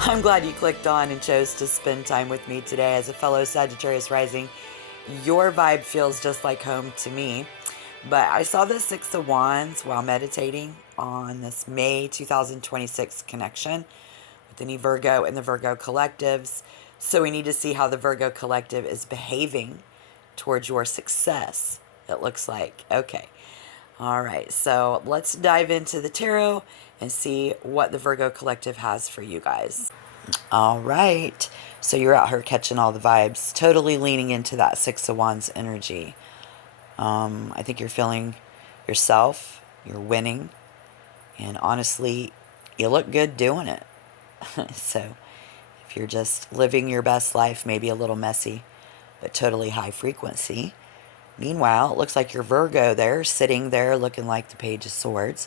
I'm glad you clicked on and chose to spend time with me today. As a fellow Sagittarius rising, your vibe feels just like home to me. But I saw the Six of Wands while meditating on this May 2026 connection with any Virgo and the Virgo collectives. So we need to see how the Virgo collective is behaving towards your success, it looks like. Okay. All right. So let's dive into the tarot and see what the Virgo collective has for you guys. All right. So you're out here catching all the vibes, totally leaning into that Six of Wands energy. I think you're feeling yourself, you're winning, and honestly, you look good doing it. So if you're just living your best life, maybe a little messy, but totally high frequency. Meanwhile, it looks like your Virgo there, sitting there looking like the Page of Swords,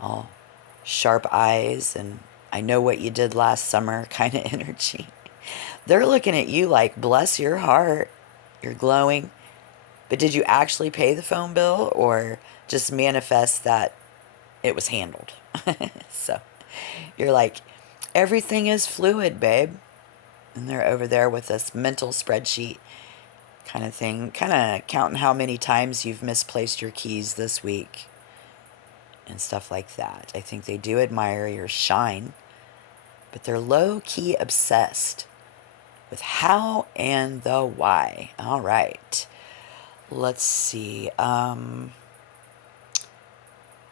all sharp eyes and I know what you did last summer kind of energy. They're looking at you like, bless your heart, you're glowing. But did you actually pay the phone bill or just manifest that it was handled? So you're like, everything is fluid, babe. And they're over there with this mental spreadsheet kind of thing, kind of counting how many times you've misplaced your keys this week and stuff like that. I think they do admire your shine, but they're low-key obsessed with how and the why. All right. Let's see.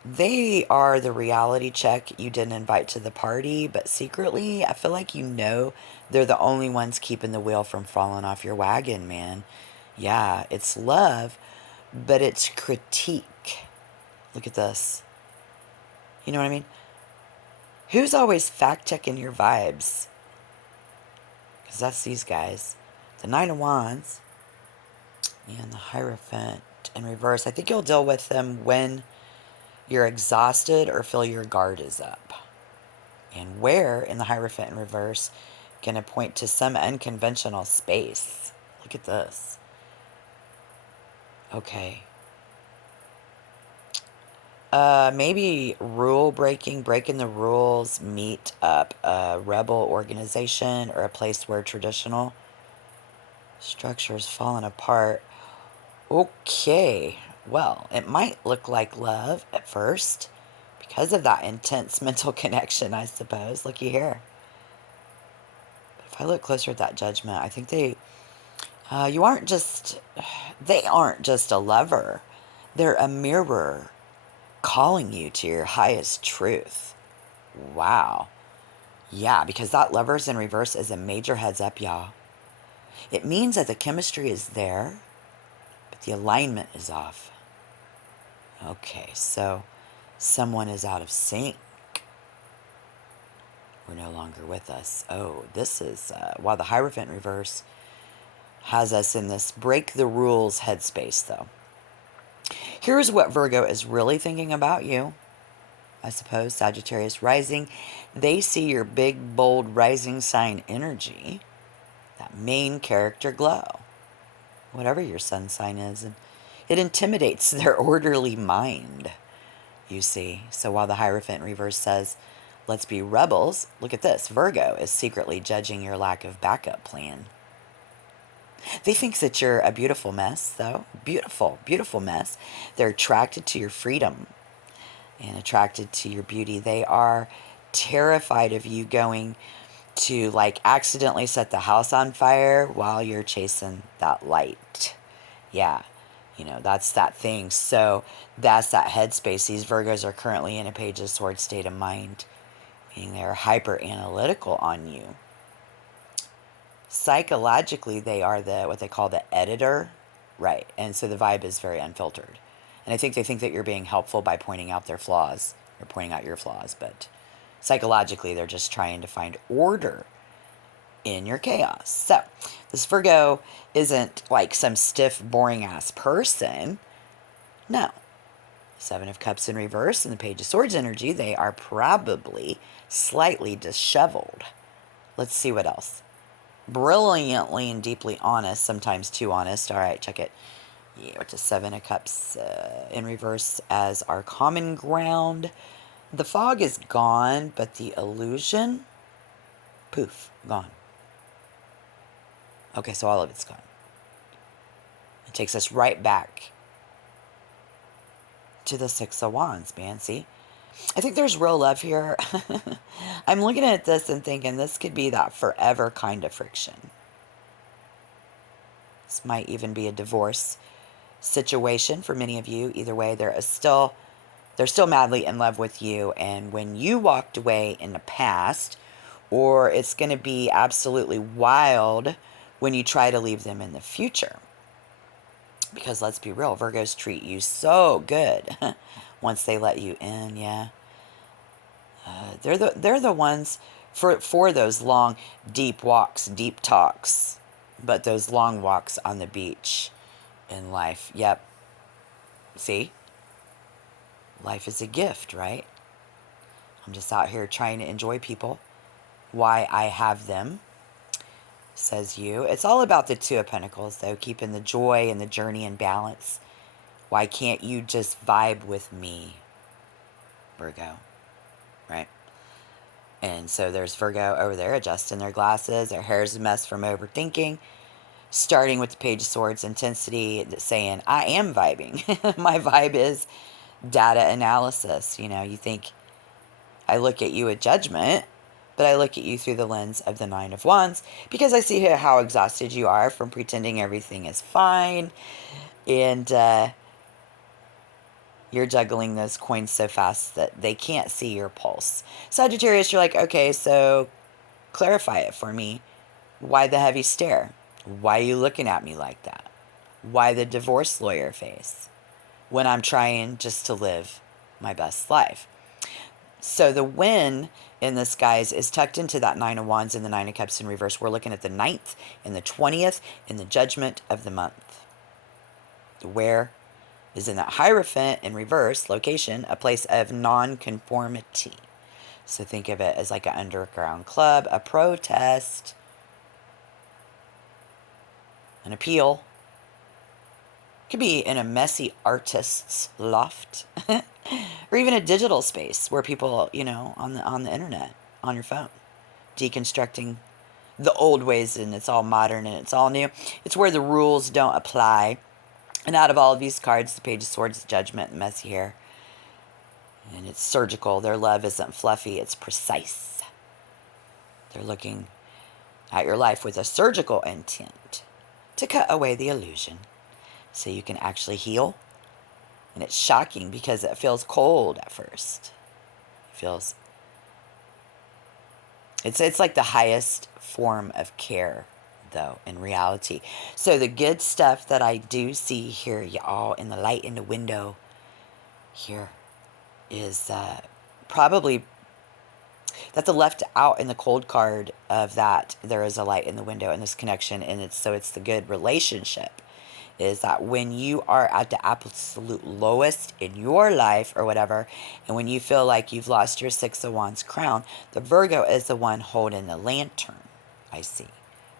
They are the reality check you didn't invite to the party, but secretly, I feel like you know they're the only ones keeping the wheel from falling off your wagon, man. Yeah, it's love, but it's critique. Look at this. You know what I mean? Who's always fact-checking your vibes? Because that's these guys. The Nine of Wands and the Hierophant in reverse. I think you'll deal with them when you're exhausted or feel your guard is up. And where in the Hierophant in reverse going to point to some unconventional space. Look at this. Okay. Maybe rule breaking, breaking the rules, meet up a rebel organization or a place where traditional structure's falling apart. Okay, well, it might look like love at first because of that intense mental connection, I suppose. Looky here. But if I look closer at that judgment, I think they aren't just a lover. They're a mirror calling you to your highest truth. Wow. Yeah, because that Lovers in reverse is a major heads up, y'all. It means that the chemistry is there, but the alignment is off. Okay, so someone is out of sync. We're no longer with us. Oh, this is, while the Hierophant reverse has us in this break the rules headspace, though. Here's what Virgo is really thinking about you. I suppose, Sagittarius rising. They see your big, bold rising sign energy, that main character glow, whatever your sun sign is, and it intimidates their orderly mind, you see. So while the Hierophant reverse says, let's be rebels, look at this. Virgo is secretly judging your lack of backup plan. They think that you're a beautiful mess, though. Beautiful, beautiful mess. They're attracted to your freedom and attracted to your beauty. They are terrified of you going to like accidentally set the house on fire while you're chasing that light. Yeah, you know, that's that thing. So that's that headspace. These Virgos are currently in a Page of Swords state of mind, meaning they're hyper analytical on you. Psychologically, they are what they call the editor, right? And so the vibe is very unfiltered. And I think they think that you're being helpful by pointing out their flaws or pointing out your flaws, but psychologically, they're just trying to find order in your chaos. So this Virgo isn't like some stiff, boring ass person. No. Seven of Cups in reverse and the Page of Swords energy, they are probably slightly disheveled. Let's see what else. Brilliantly and deeply honest, sometimes too honest. All right, check it. Yeah, which is Seven of Cups in reverse as our common ground. The fog is gone, but the illusion Poof, gone. Okay, so all of it's gone. It takes us right back to the Six of Wands, man. See? I think there's real love here. I'm looking at this and thinking this could be that forever kind of friction. This might even be a divorce situation for many of you. Either way, they're still madly in love with you. And when you walked away in the past, or it's going to be absolutely wild when you try to leave them in the future. Because let's be real, Virgos treat you so good once they let you in, yeah. They're the ones for those long, deep walks, deep talks, but those long walks on the beach in life. Yep. See? Life is a gift, right? I'm just out here trying to enjoy people. Why I have them, says you. It's all about the Two of Pentacles, though, keeping the joy and the journey in balance. Why can't you just vibe with me, Virgo? Right? And so there's Virgo over there adjusting their glasses. Their hair's a mess from overthinking. Starting with the Page of Swords intensity, saying, I am vibing. My vibe is data analysis. You know, you think I look at you with judgment, but I look at you through the lens of the Nine of Wands because I see how exhausted you are from pretending everything is fine. And you're juggling those coins so fast that they can't see your pulse. Sagittarius, you're like, okay, so clarify it for me. Why the heavy stare? Why are you looking at me like that? Why the divorce lawyer face when I'm trying just to live my best life? So the win in this, guys, is tucked into that Nine of Wands and the Nine of Cups in reverse. We're looking at the 9th and the 20th in the judgment of the month. The where is in that Hierophant in reverse location, a place of non-conformity. So think of it as like an underground club, a protest, an appeal. Could be in a messy artist's loft or even a digital space where people, you know, on the internet, on your phone, deconstructing the old ways, and it's all modern and it's all new. It's where the rules don't apply. And out of all of these cards, the Page of Swords, judgment, and messy hair. And it's surgical. Their love isn't fluffy, it's precise. They're looking at your life with a surgical intent to cut away the illusion so you can actually heal. And it's shocking because it feels cold at first. It feels... It's like the highest form of care, though, in reality. So the good stuff that I do see here, y'all, in the light in the window here is probably... That's left out in the cold card of that. There is a light in the window in this connection, and it's the good relationship. Is that when you are at the absolute lowest in your life or whatever, and when you feel like you've lost your Six of Wands crown, the Virgo is the one holding the lantern. I see.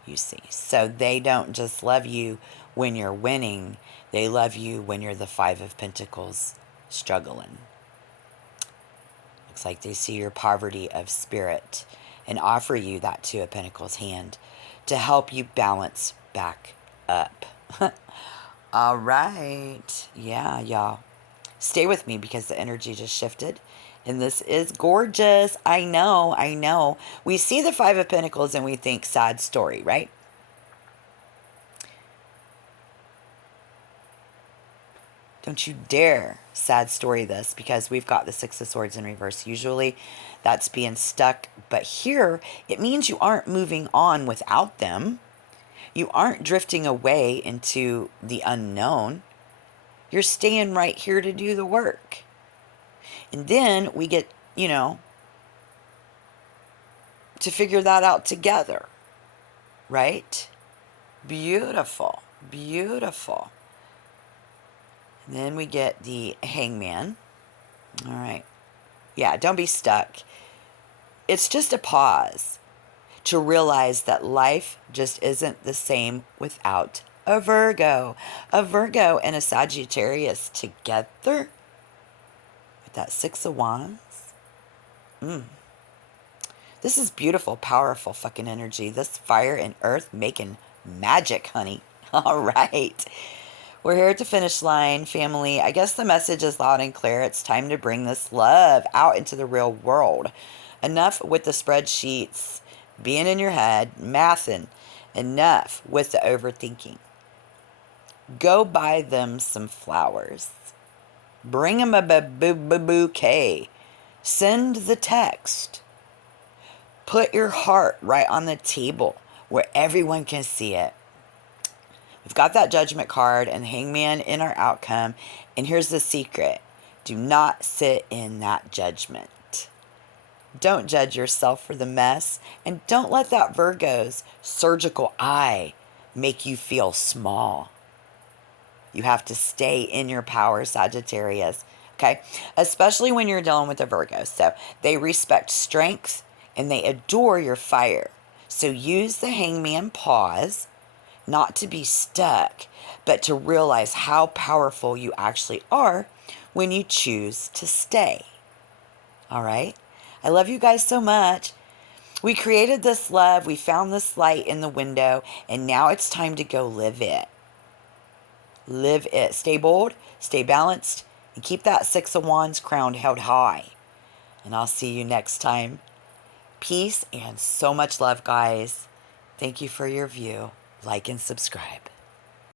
You see. So they don't just love you when you're winning. They love you when you're the Five of Pentacles struggling. Looks like they see your poverty of spirit and offer you that Two of Pentacles hand to help you balance back up. All right. Yeah, y'all. Stay with me because the energy just shifted. And this is gorgeous. I know, I know. We see the Five of Pentacles and we think sad story, right? Don't you dare sad story this, because we've got the Six of Swords in reverse. Usually that's being stuck. But here, it means you aren't moving on without them. You aren't drifting away into the unknown. You're staying right here to do the work. And then we get, you know, to figure that out together. Right? Beautiful. Beautiful. And then we get the Hangman. All right. Yeah, don't be stuck. It's just a pause to realize that life just isn't the same without a Virgo. A Virgo and a Sagittarius together with that Six of Wands. This is beautiful, powerful fucking energy. This fire and earth making magic, honey. All right. We're here at the finish line, family. I guess the message is loud and clear. It's time to bring this love out into the real world. Enough with the spreadsheets being in your head, mathing. Enough with the overthinking. Go buy them some flowers. Bring them a bouquet. Send the text. Put your heart right on the table where everyone can see it. We've got that judgment card and hangman in our outcome. And here's the secret. Do not sit in that judgment. Don't judge yourself for the mess. And don't let that Virgo's surgical eye make you feel small. You have to stay in your power, Sagittarius. Okay? Especially when you're dealing with a Virgo. So they respect strength and they adore your fire. So use the hangman pause, not to be stuck, but to realize how powerful you actually are when you choose to stay. All right? I love you guys so much. We created this love. We found this light in the window. And now it's time to go live it. Live it. Stay bold, stay balanced, and keep that Six of Wands crown held high. And I'll see you next time. Peace and so much love, guys. Thank you for your view. Like and subscribe.